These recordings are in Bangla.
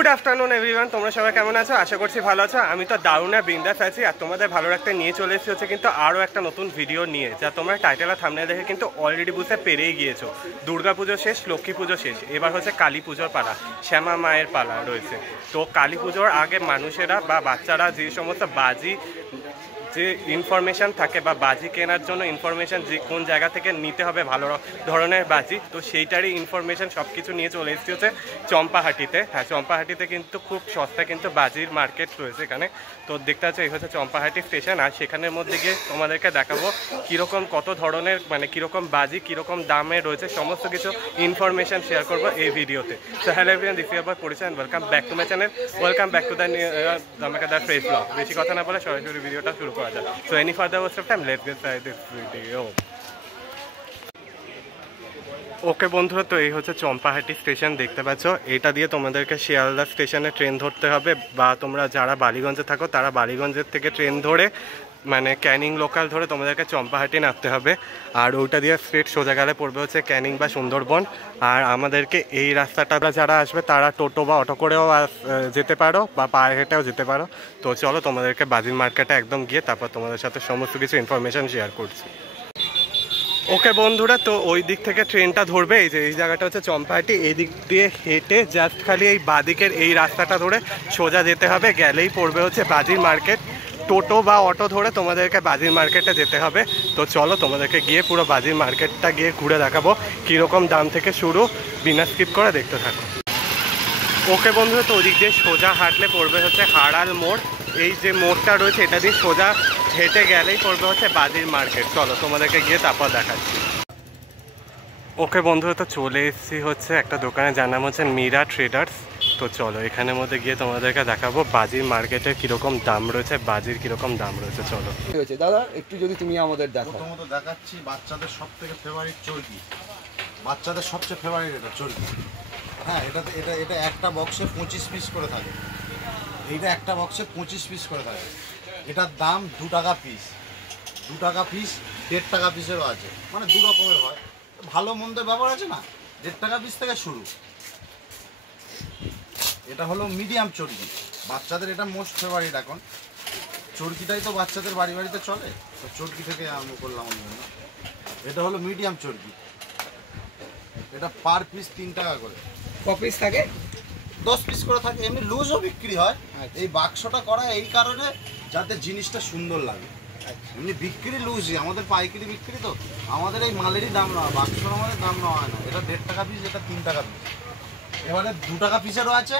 গুড আফটারনুন এভরিওয়ান, তোমরা সবাই কেমন আছো? আশা করছি ভালো আছো। আমি তো দারুণ বিন্দাস আছি আর তোমাদের ভালো রাখতে নিয়ে চলে এসেছি হচ্ছে কিন্তু আরও একটা নতুন ভিডিও নিয়ে, যা তোমরা টাইটেল আর থাম্বনেল দেখে কিন্তু অলরেডি বুঝতে পেরেই গিয়েছো। দুর্গা পুজো শেষ, লক্ষ্মী পুজো শেষ, এবার হচ্ছে কালী পুজোর পালা, শ্যামা মায়ের পালা রয়েছে। তো কালী পুজোর আগে মানুষেরা বা বাচ্চারা যে সমস্ত বাজি যে ইনফরমেশান থাকে বা বাজি কেনার জন্য ইনফরমেশান যে কোন জায়গা থেকে নিতে হবে ভালো ধরনের বাজি, তো সেইটারই ইনফরমেশান সব কিছু নিয়ে চলে এসেছি হচ্ছে চম্পাহাটিতে। হ্যাঁ, চম্পাহাটিতে কিন্তু খুব সস্তা কিন্তু বাজির মার্কেট রয়েছে এখানে। তো দেখতে পাচ্ছ এই হচ্ছে চম্পাহাটি স্টেশন, আর সেখানের মধ্যে গিয়ে তোমাদেরকে দেখাবো কীরকম কত ধরনের মানে কীরকম বাজি কীরকম দামে রয়েছে, সমস্ত কিছু ইনফরমেশান শেয়ার করবো এই ভিডিওতে। So hello everyone, this is আবার পরিচয় and welcome back to my channel, welcome back to the ধামাকাদার ফ্রেশ ব্লগ। বেশি কথা না বলে সরাসরি ভিডিওটা শুরু করা যায়। So any further waste of time, let's get started this video. Okay বন্ধুরা, তো এই হচ্ছে চম্পাহাটি স্টেশন, দেখতে পাচ্ছ। এটা দিয়ে তোমাদেরকে শিয়ালদা স্টেশনে ট্রেন ধরতে হবে, বা তোমরা যারা বালিগঞ্জে থাকো তারা বালিগঞ্জের থেকে ট্রেন ধরে মানে ক্যানিং লোকাল ধরে তোমাদেরকে চম্পাহাটি নামতে হবে। আর ওইটা দিয়ে স্ট্রেট সোজা গেলে পড়বে হচ্ছে ক্যানিং বা সুন্দরবন। আর আমাদেরকে এই রাস্তাটা যারা আসবে তারা টোটো বা অটো করেও যেতে পারো বা পায়ে হেঁটেও যেতে পারো। তো চলো তোমাদেরকে বাজির মার্কেটে একদম গিয়ে তারপর তোমাদের সাথে সমস্ত কিছু ইনফরমেশান শেয়ার করছি। ওকে বন্ধুরা, তো ওই দিক থেকে ট্রেনটা ধরবে, এই যে এই জায়গাটা হচ্ছে চম্পাহাটি, এই দিক দিয়ে হেঁটে জাস্ট খালি এই বাদিকের এই রাস্তাটা ধরে সোজা যেতে হবে, গেলেই পড়বে হচ্ছে বাজির মার্কেট। টোটো বা অটো ধরে তোমাদেরকে বাজির মার্কেটে যেতে হবে। তো চলো তোমাদেরকে গিয়ে পুরো বাজির মার্কেটটা গিয়ে ঘুরে দেখাবো কীরকম দাম থেকে শুরু, বিনা স্কিপ করে দেখতে থাকো। ওকে বন্ধুরা, তো ওদিক দিয়ে সোজা হাঁটলে পড়বে হচ্ছে হাড়াল মোড়। এই যে মোড়টা রয়েছে এটা দিয়ে সোজা হেঁটে গেলেই পড়বে হচ্ছে বাজির মার্কেট। চলো তোমাদেরকে গিয়ে তারপর দেখাচ্ছি। ওকে বন্ধুরা, তো চলে এসেছি হচ্ছে একটা দোকানে, যার নাম হচ্ছে মীরা ট্রেডার্স। তো চলো এখানের মধ্যে গিয়ে তোমাদেরকে দেখাবো বাজির মার্কেটের কীরকম দাম রয়েছে, বাজির কীরকম দাম রয়েছে। চলো দাদা, একটু যদি তুমি আমাদের দেখো। প্রথমত দেখাচ্ছি বাচ্চাদের সব থেকে ফেভারিট চর্কি, বাচ্চাদের সবচেয়ে ফেভারিট এটা চর্কি। হ্যাঁ, এটা একটা বক্সে 25 পিস করে থাকে। এইটা একটা বক্সে 25 পিস করে থাকে। এটার দাম 2 টাকা পিস, 2 টাকা পিস, 1.5 টাকা পিসেরও আছে, মানে দু রকমের হয়। ভালো মন্দের ব্যাপার আছে না, 1.5 টাকা পিস থেকে শুরু। এটা হলো মিডিয়াম চর্কি, বাচ্চাদের এটা মোস্ট ফেভারিট এখন। চর্কিটাই তো বাচ্চাদের বাড়ি বাড়িতে চলে, তো চর্কি থেকে আরম্ভ করলাম ওই জন্য। এটা হলো মিডিয়াম চর্কি, এটা পার পিস 3 টাকা করে। ক পিস থাকে? 10 পিস করে থাকে। এমনি লুজও বিক্রি হয়। এই বাক্সটা করা এই কারণে যাতে জিনিসটা সুন্দর লাগে। এমনি বিক্রি লুজই, আমাদের পাইকারি বিক্রি, তো আমাদের এই মালেরই দাম নেওয়া, বাক্সর আমাদের দাম নেওয়া হয় না। এটা 1.5 টাকা পিস, এটা 3 টাকা পিস। এবারে 2 টাকা পিসেরও আছে,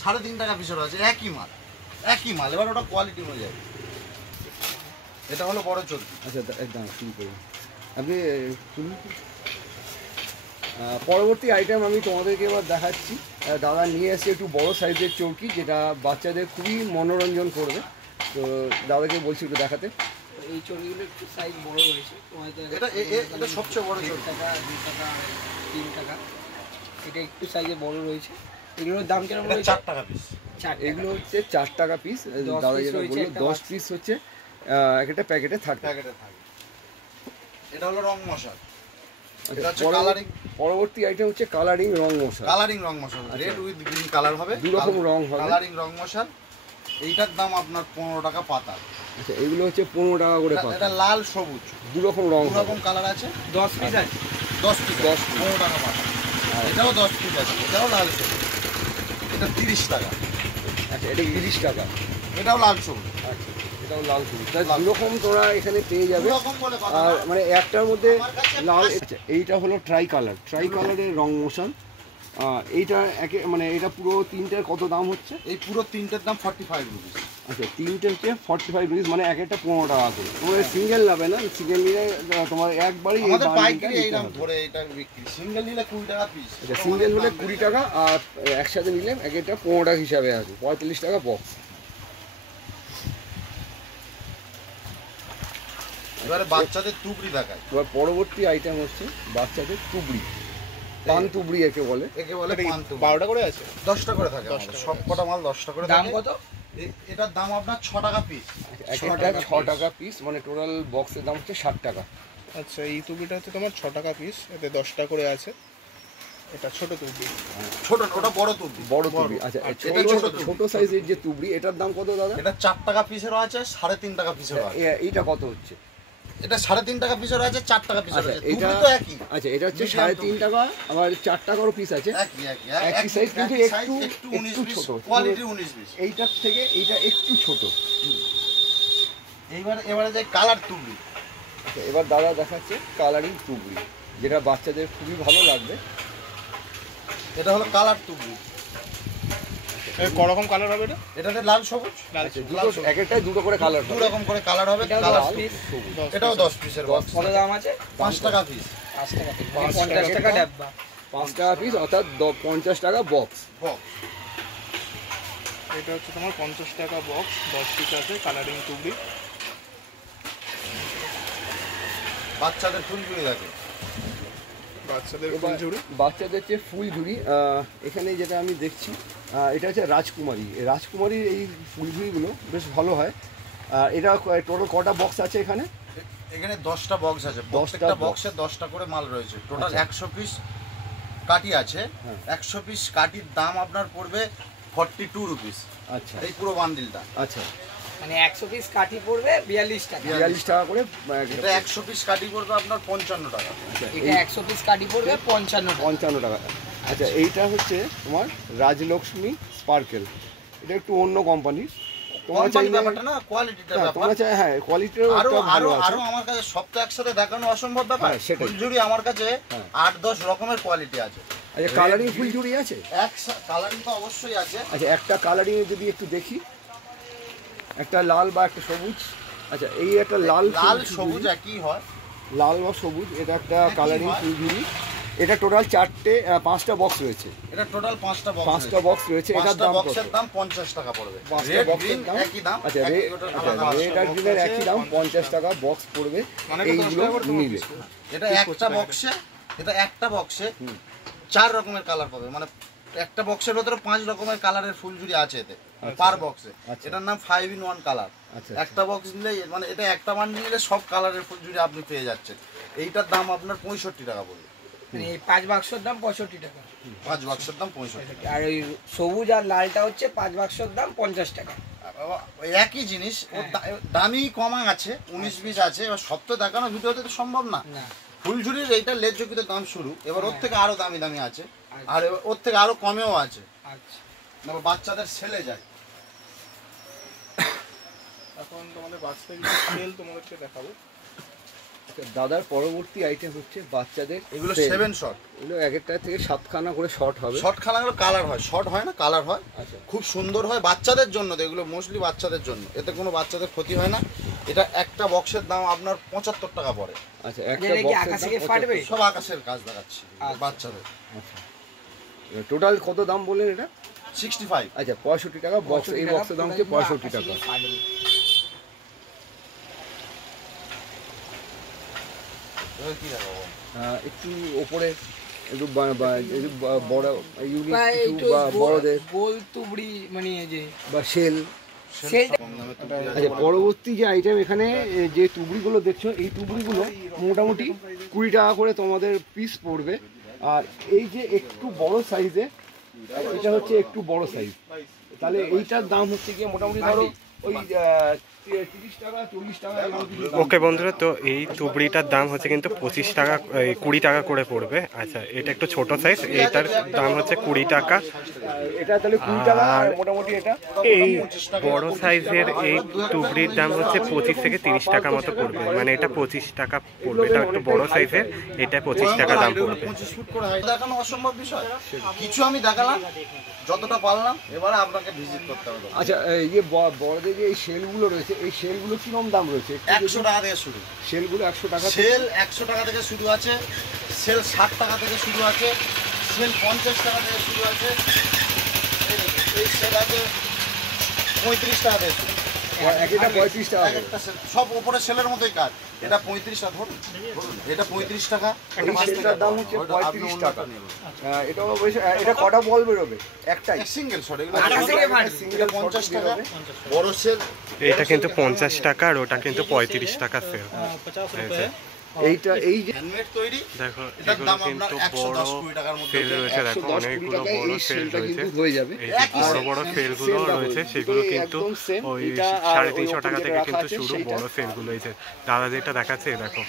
3.5 টাকা পিসেরও আছে, একই মাল। এবার ওটা কোয়ালিটি অনুযায়ী। এটা হলো বড় চর্কি। আচ্ছা, একদম শুরু করুন আপনি। পরবর্তী আইটেম আমি তোমাদেরকে এবার দেখাচ্ছি। দাদা নিয়ে এসে একটু বড় সাইজের চৌকি, যেটা বাচ্চাদের খুবই মনোরঞ্জন করবে। তো দাদাকে বলছি একটু দেখাতে। এই চর্কিগুলো একটু সাইজ বড় রয়েছে। এটা সবচেয়ে বড় চর্কি। 1 টাকা, 2 টাকা, 3 টাকা, এটা একটু সাইজে বড় রয়েছে। এগুলোর দাম কেমন রয়েছে? 4 টাকা পিস। এগুলো হচ্ছে 4 টাকা পিস। দাদা যেটা বললো 10 পিস হচ্ছে একটা প্যাকেটে থাকে। এটা হলো রং মশলা। পরবর্তী আইটেম হচ্ছে colouring wrong masala. Red with green colour হবে, দু রকম রং হবে। কালারিং রং মশলা, এইটার দাম আপনার 15 টাকা পাতা। আচ্ছা, এগুলো হচ্ছে 15 টাকা করে পাতা। এটা লাল সবুজ দু রকম রং, দু রকম কালার আছে। 10 পিস আছে, 10 পিস 15 টাকা পাতা। এটাও 10 পিস আছে, এটাও লাল সবুজ, এটা 30 টাকা। আচ্ছা, এটা 30 টাকা। এটাও লাল সবুজ। আচ্ছা, এটাও লাল সবুজ। দু রকম তোরা এখানে পেয়ে যাবে। আর মানে একটার মধ্যে লাল। এইটা হলো ট্রাই কালারের রং মোশন। এইটা মানে এটা পুরো তিনটের কত দাম হচ্ছে? এই পুরো তিনটের দাম 45 রুপিস। আচ্ছা, তিনটে হচ্ছে 45 রুপিস, মানে এক একটা 15 টাকা করে। তোমার সিঙ্গেল নেবে না, সিঙ্গেল নিলে তোমার একবারই আমাদের পাইকারি এই দাম ধরে এটা বিক্রি। সিঙ্গেল নিলে 20 টাকা পিস। আচ্ছা, সিঙ্গেল হলে 20 টাকা, আর একসাথে নিলে এক একটা 15 টাকা হিসাবে আছে, 45 টাকা বক্স। এবারে বাচ্চাদের তুবড়ি দেখায়। এবার পরবর্তী আইটেম হচ্ছে বাচ্চাদের তুবড়ি, পান তুবড়ি একে বলে পান তুবড়ি। 12টা করে আছে, 10টা করে থাকে আমাদের সব কটা মাল, 10টা করে। দাম কত? এটার দাম আপনার 6 টাকা পিস। এক একটা 6 টাকা পিস, মানে টোটাল বক্সের দাম হচ্ছে 60 টাকা। আচ্ছা, এই টুপিটা হচ্ছে তোমার 6 টাকা পিস, এতে 10টা করে আছে। এটা ছোট তুবড়ি। ছোট ওটা বড় তুবড়ি। বড় তুবড়ি, আচ্ছা। এটা ছোট সাইজের যে তুবড়ি, এটার দাম কত দাদা? এটা 4 টাকা পিসেরও আছে, 3.5 টাকা পিসেরও আছে। এইটা কত হচ্ছে? এটা 3.5 টাকা পিসেরও আছে, 4 টাকা পিসেরও আছে। এটা তুবড়ি তো একই। আচ্ছা, এটা হচ্ছে 3.5 টাকা, আবার 4 টাকারও পিস আছে। একই সাইজ, কিন্তু একটু ছোট, কোয়ালিটি 19-20। এইটার থেকে এইটা একটু ছোট। এবারে যে কালার তুবড়ি। আচ্ছা, এবার দাদা দেখাচ্ছে কালারিং তুবড়ি, যেটা বাচ্চাদের খুবই ভালো লাগবে। এটা হলো কালার তুবড়ি। করকম কালার হবে এটা? এটাতে লাল সবুজ। আচ্ছা, দুটো এক একটাই দুটো করে কালার, দু রকম করে কালার হবে। এটাও কালার 10 পিস। এটাও 10 পিসের বক্স। কত দাম আছে? 5 টাকা পিস। 5 টাকা পিস, 50 টাকা ডাব্বা। 5 টাকা পিস, অর্থাৎ 50 টাকা বক্স। বক্স এটা হচ্ছে তোমার 50 টাকা বক্স, 10 পিস আছে কালারিং টুবড়ি। বাচ্চাদের ফুলঝুরি থাকে। বাচ্চাদের এবার ফুলঝুরি। বাচ্চাদের যে ফুলঝুরি, এখানে যেটা আমি দেখছি, এটা হচ্ছে রাজকুমারী। এই রাজকুমারীর এই ফুলঝুরিগুলো বেশ ভালো হয়। এটা টোটাল কটা বক্স আছে এখানে? এখানে 10টা বক্স আছে, প্রত্যেকটা বক্সে 10টা করে মাল রয়েছে। টোটাল 100 পিস কাটি আছে। 100 পিস কাটির দাম আপনার পড়বে 42 রুপিস। আচ্ছা এই পুরো বান্ডিলটা। আচ্ছা, মানে 100 পিস কাঠি পড়বে 42 টাকা। 42 টাকা করে। এটা 100 পিস কাটি পড়বে আপনার 55 টাকা। এটা 100 পিস কাঠি পড়বে 55 টাকা। 55 টাকা। আচ্ছা, এইটা হচ্ছে তোমার রাজলক্ষ্মী স্পার্কেল। এটা একটু অন্য কোম্পানির। তোমরা কোম্পানি চাইলে, ব্যাপারটা না, কোয়ালিটিটা ব্যাপার। তোমরা চাই, হ্যাঁ, কোয়ালিটিরও আরো একটা ভালো আরো আছে। আরো আমার কাছে সব তো একসাথে দেখানো অসম্ভব ব্যাপার। হ্যাঁ, সেটাই। ফুলঝুরি আমার কাছে 8-10 রকমের কোয়ালিটি আছে। আচ্ছা, কালারিং ফুলঝুরি আছে? কালারিং তো অবশ্যই আছে। আচ্ছা, একটা কালারিং যদি একটু দেখি, একটা লাল বা একটা সবুজ। আচ্ছা, এই একটা লাল লাল ফুলঝুরি, সবুজ একই হয়। লাল বা সবুজ, এটা একটা একই কালারিং হয়। ফুলঝুরি। এটা টোটাল 5টা বক্স রয়েছে। এটা টোটাল 5টা বক্স। 5টা বক্স রয়েছে। এটার দাম কত? বক্সের দাম 50 টাকা পড়বে। 5টা রেড বক্সের গ্রিন দাম একই দাম। আচ্ছা, রেড আর গ্রিনের একই দাম, 50 টাকা বক্স পড়বে এইগুলো নিলে। এটা একটা বক্সে 4 রকমের কালার পাবে। মানে একটা বক্সের ভেতরে 5 রকমের কালারের ফুলঝুরি আছে এতে পার বক্সে। এটার নাম 5-in-1 কালার। আচ্ছা, একটা বক্স নিলে, মানে এটা একটা বান্ডিল নিলে সব কালারের ফুলঝুরি আপনি পেয়ে যাচ্ছেন। এইটার দাম আপনার 65 টাকা পড়বে। মানে এই 5 বাক্সের দাম 65 টাকা। 5 বাক্সের দাম 65 টাকা। আর ওই সবুজ আর লালটা হচ্ছে 5 বাক্সের দাম 50 টাকা। ওই একই জিনিস, ওর দামি কমা আছে, 19-20 আছে। এবার সব তো দেখানো ভিডিওতে তো সম্ভব না। না, ফুলঝুরির এইটা লেজ্জকিত দাম শুরু, এবার ওর থেকে আরো দামি দামি আছে, আর ওর থেকে আরো কমেও আছে। আচ্ছা, এবার বাচ্চাদের সেলে যায়। এখন তোমাদের বাচ্চাদের কিছু সেল তোমাদেরকে দেখাবো। দাদার পরবর্তী আইটেম হচ্ছে বাচ্চাদের এগুলো সেল। 7 শট। এগুলো এক একটা থেকে 7খানা করে শর্ট হবে। শর্ট খানাগুলো কালার হয়, শর্ট হয় না, কালার হয়। আচ্ছা, খুব সুন্দর হয় বাচ্চাদের জন্য। তো এগুলো মোস্টলি বাচ্চাদের জন্য, এতে কোনো বাচ্চাদের ক্ষতি হয় না। এটা একটা বক্সের দাম আপনার 75 টাকা পড়ে। আচ্ছা, একটা এটা কি বক্সের আকাশে দাম গিয়ে ফাটবে? সব আকাশের কাজ দেখাচ্ছি বাচ্চাদের। টোটাল কত দাম বললেন এটা? 65। আচ্ছা, 65 টাকা বক্স। এই বক্সের দাম হচ্ছে 65 টাকা। এবার কি দেখাবো? একটু ওপরে একটু বড় ইউনিক বা কিছু, একটু বা বড়দের গোল তুবড়ি, মানে এই যে বা সেল। সেলটা কম দামে তুবড়ি আছে। আচ্ছা, পরবর্তী যে আইটেম, এখানে যে তুবড়িগুলো দেখছো, এই তুবড়িগুলো মোটামুটি 20 টাকা করে তোমাদের পিস পড়বে। আর এই যে একটু বড় সাইজে, এটা হচ্ছে একটু বড় সাইজ, তাহলে এইটার দাম হচ্ছে গিয়ে মোটামুটি ধরো ওই 30 টাকা 40 টাকা এরকম কিছু দাম। ওকে বন্ধুরা, তো এই তুবড়িটার দাম হচ্ছে কিন্তু 25 টাকা, 20 টাকা করে পড়বে। আচ্ছা, এটা একটু ছোট সাইজ, এটার দাম হচ্ছে 20 টাকা। এটা তাহলে 20 টাকা। আর মোটামুটি এটা এই বড় সাইজের এই তুবড়ির দাম হচ্ছে 25 থেকে 30 টাকা মতো পড়বে। মানে এটা 25 টাকা পড়বে, এটা একটু বড় সাইজের, এটা 25 টাকা দাম পড়বে। 25 ফুট করে হাইট দেখানো অসম্ভব বিষয়। কিছু আমি দেখালাম যতটা পারলাম, এবারে আপনাকে ভিজিট করতে হবে। আচ্ছা, এই যে বড়দের যে এই শেলগুলো রয়েছে, এই শেলগুলো কিরকম দাম রয়েছে? 100 টাকা থেকে শুরু। শেলগুলো 100 টাকা। সেল 100 টাকা থেকে শুরু আছে, সেল 60 টাকা থেকে শুরু আছে, সেল 50 টাকা থেকে শুরু আছে, এই সেল আছে 35 টাকা থেকে শুরু। একটা 35 টাকা। এক একটা সেল সব উপরে সেলের মতোই কাজ। এটা 35 টাকা ধরুন, এটা 35 টাকা। এই সেলটার দাম হচ্ছে ওইটা আপনি 35 অন্যটা টাকা। নেবেন। এটাও বেশ। এটা কটা বল বেরোবে? একটাই সিঙ্গেল শট। এগুলো আকাশ থেকে ফাটবে। সিঙ্গেল 50 টাকা, বড় সেল এটা কিন্তু 50 টাকা, আর ওটা কিন্তু 35 টাকা সেল। এইটা এই যে হ্যান্ডমেড তৈরি, দেখো এটার এগুলো দাম কিন্তু আপনার বড় 110-20 টাকার মধ্যে সেল রয়েছে, দেখো 110-20 অনেকগুলো টাকায় বড় এই সেল সেলটা রয়েছে। কিন্তু হয়ে যাবে। এই যে বড় বড় সেলগুলো রয়েছে সেগুলো কিন্তু ওই 350 টাকা থেকে কিন্তু শুরু বড় সেলগুলো হয়েছে। দাদা যেটা দেখাচ্ছে দেখো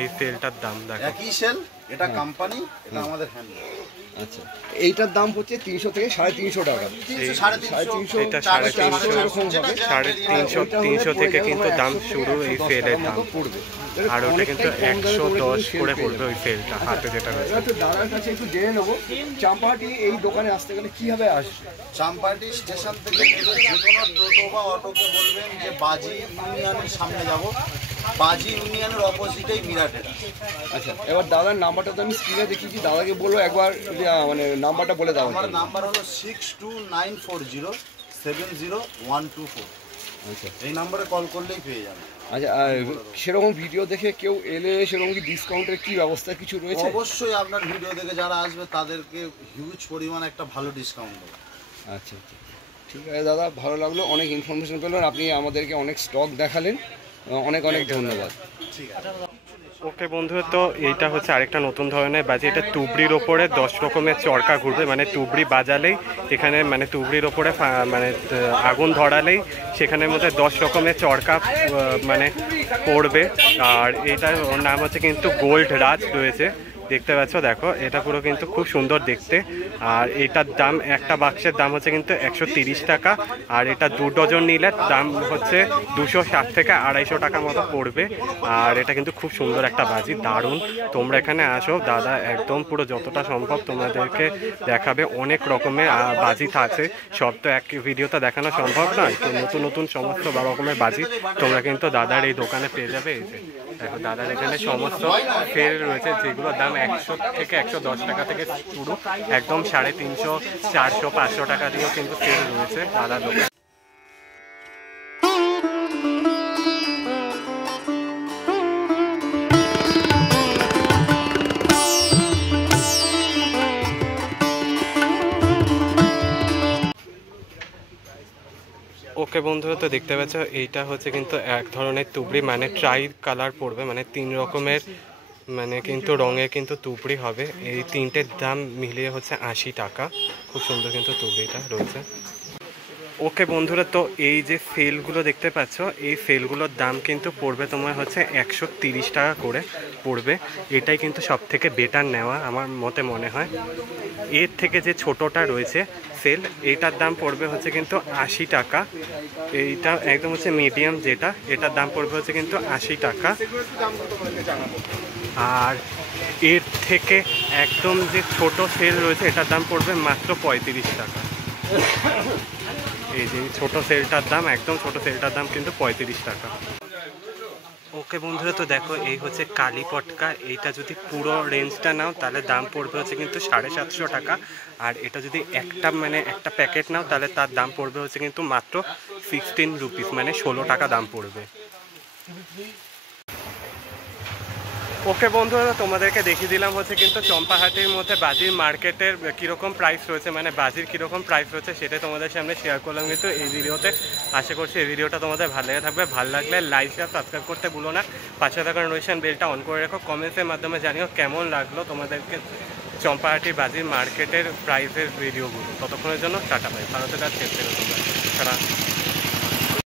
এই সেলটার দাম দেখো। একই সেল, এটা কোম্পানি, এটা আমাদের হ্যান্ডমেড। আচ্ছা, এইটার দাম হচ্ছে 300 থেকে 350 টাকা। 300-350, এটা 350 350 350 থেকে কিন্তু দাম শুরু এই সেলের দাম পড়বে। আর ওটা কিন্তু 110 করে পড়বে ওই সেলটা হাতে যেটা রয়েছে। তো দাদার কাছে একটু জেনে নেবো, চাম্পাহাটি এই দোকানে আসতে গেলে কিভাবে আসবে? চাম্পাহাটি স্টেশন থেকে নেমে যে কোনো টোটো বা অটোকে বলবেন যে বাজি ইউনিয়নের সামনে যাব, বাজি ইউনিয়নের অপোজিটেই মিরাটেরা। আচ্ছা, এবার দাদার নাম্বারটা তো আমি স্ক্রিনে দেখিয়েছি, দাদাকে বলবো একবার মানে নাম্বারটা বলে দাও। আমার নাম্বার হলো 6294070124। আচ্ছা এই নাম্বারে কল করলেই পেয়ে যাবেন। আচ্ছা, আর সেরকম ভিডিও দেখে কেউ এলে সেরকম কি ডিসকাউন্টের কি ব্যবস্থা কিছু রয়েছে? অবশ্যই আপনার ভিডিও দেখে যারা আসবে তাদেরকে হিউজ পরিমাণ একটা ভালো ডিসকাউন্ট দেবো। আচ্ছা আচ্ছা, ঠিক আছে দাদা, ভালো লাগলো, অনেক ইনফরমেশন পেলেন আপনি, আমাদেরকে অনেক স্টক দেখালেন, অনেক অনেক ধন্যবাদ। ঠিক আছে। ওকে বন্ধু, তো এইটা হচ্ছে আরেকটা নতুন ধরনের বাজি। এটা তুবড়ির ওপরে 10 রকমের চরকা ঘুরবে, মানে তুবড়ি বাজালেই এখানে মানে তুবড়ির ওপরে মানে আগুন ধরালেই সেখানের মধ্যে 10 রকমের চরকা মানে পড়বে। আর এটার নাম হচ্ছে কিন্তু গোল্ড রাজ রয়েছে, দেখতে পাচ্ছ দেখো, এটা পুরো কিন্তু খুব সুন্দর দেখতে। আর এটার দাম একটা বাক্সের দাম হচ্ছে কিন্তু 130 টাকা, আর এটা 2 ডজন নিলে দাম হচ্ছে 260 থেকে 250 টাকা মতো পড়বে। আর এটা কিন্তু খুব সুন্দর একটা বাজি, দারুণ। তোমরা এখানে আসো, দাদা একদম পুরো যতটা সম্ভব তোমাদেরকে দেখাবে। অনেক রকমের বাজি আছে, সব তো এক ভিডিওতে দেখানো সম্ভব নয়, তো নতুন নতুন সমস্ত রকমের বাজি তোমরা কিন্তু দাদার এই দোকানে পেয়ে যাবে। এই যে দেখো দাদার এখানে সমস্ত সেল রয়েছে, যেগুলোর দাম 100 থেকে 110 টাকা থেকে শুরু, একদম 350, 400, 500 টাকা দিয়েও কিন্তু সেল রয়েছে দাদার দোকানে। ওকে বন্ধুরা, তো দেখতে পাচ্ছ এইটা হচ্ছে কিন্তু এক ধরনের তুবড়ি, মানে ট্রাই কালার পড়বে, মানে 3 রকমের মানে কিন্তু রঙের কিন্তু তুবড়ি হবে। এই তিনটের দাম মিলিয়ে হচ্ছে 80 টাকা। খুব সুন্দর কিন্তু তুবড়িটা রয়েছে। ওকে বন্ধুরা, তো এই যে সেলগুলো দেখতে পাচ্ছ, এই সেলগুলোর দাম কিন্তু পড়বে তোমার হচ্ছে 130 টাকা করে পড়বে। এটাই কিন্তু সব থেকে বেটার নেওয়া আমার মতে মনে হয়। এর থেকে যে ছোটোটা রয়েছে সেল, এইটার দাম পড়বে হচ্ছে কিন্তু 80 টাকা। এইটা একদম হচ্ছে মিডিয়াম যেটা, এটার দাম পড়বে হচ্ছে কিন্তু 80 টাকা। আর এর থেকে একদম যে ছোট সেল রয়েছে এটার দাম পড়বে মাত্র 35 টাকা। এই যে ছোট সেলটার দাম, একদম ছোট সেলটার দাম কিন্তু 35 টাকা। ওকে বন্ধুরা, তো দেখো এই হচ্ছে কালী পটকা। এইটা যদি পুরো রেঞ্জটা নাও তাহলে দাম পড়বে হচ্ছে কিন্তু 750 টাকা। আর এটা যদি একটা প্যাকেট নাও তাহলে তার দাম পড়বে হচ্ছে কিন্তু মাত্র 16 রুপিস, মানে 16 টাকা দাম পড়বে। ওকে বন্ধুরা, তোমাদেরকে দেখিয়ে দিলাম হচ্ছে কিন্তু চম্পাহাটির মধ্যে বাজির মার্কেটের কীরকম প্রাইস রয়েছে, মানে বাজির কীরকম প্রাইস রয়েছে সেটা তোমাদের সামনে শেয়ার করলাম কিন্তু এই ভিডিওতে। আশা করছি এই ভিডিওটা তোমাদের ভালো লেগে থাকবে। ভালো লাগলে লাইক আর সাবস্ক্রাইব করতে ভুলো না, পাশে থাকা নোটিফিকেশন বেলটা অন করে রাখো। কমেন্টসের মাধ্যমে জানিও কেমন লাগলো তোমাদেরকে চম্পাহাটি বাজির মার্কেটের প্রাইসের ভিডিওগুলো। ততক্ষণের জন্য টাটা বাই, ভালো থেকে আর